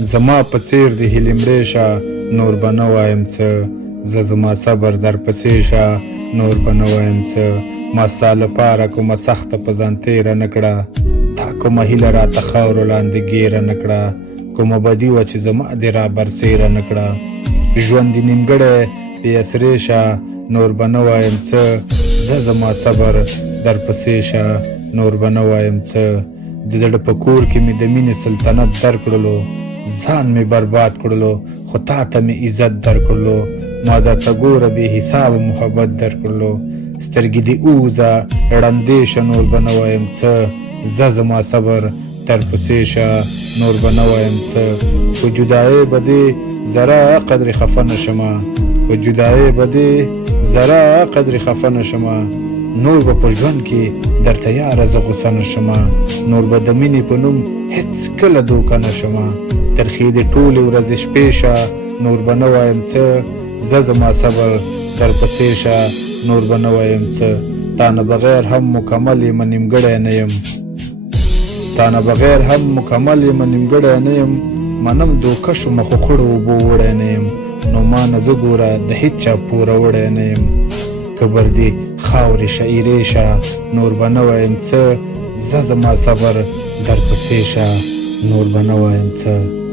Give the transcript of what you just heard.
زما په څیر د هیلې مړې شه نور به نه وایم څه زه زما صبر در پسې شه نور به نه وایم څه ما ستا لپاره کومه سخته په ځان تېره نه کړه تا کومه هیله راته خاورو لاندې ګیره نه کړه کومه بدي وه چې زما دې را برسېره نه کړه ژوند دې نیمګړی بې اسرې شه نور به نه وایم څه زه زما صبر در پسې شه نور به نه وایم څه د زړه په کور کې مې د مینې سلطنت در کړلو ځان مې برباد کړلو خو تا ته مې عزت در کړلو ما درته ګوره بې حسابه محبت در کړلو سترګې دې اوزه ړندې شه نور به نه وایم څه زه زما صبر در پسې شه نور به نه وایم څه په جدایۍ به دې ذره قدرې خفه نه شمه په جدایۍ به دې ذره قدرې خفه نه شمه نور به په ژوند کې درته یاره زه غوسه نه شمه نور به د مینې په نوم هېڅ کله دوکه نه شمه ترخې دې ټولې ورځې شپې شه نور به نه وایم څه زه زما صبر در پسې شه نور به نه وایم څه تا نه بغیر هم مکمل یم نیمګړی نه یم تا نه بغیر هم مکمل یم نیمګړی نه یم منم دوکه شومه خو خړو اوبو وړی نه یم نو ما نه زه ګوره د هېڅ چا پوره وړی نه یم کبر دې خاورې شه ایرې شه نور به نه وایم څه زه زما صبر در پسې شه نور به نه وایم څه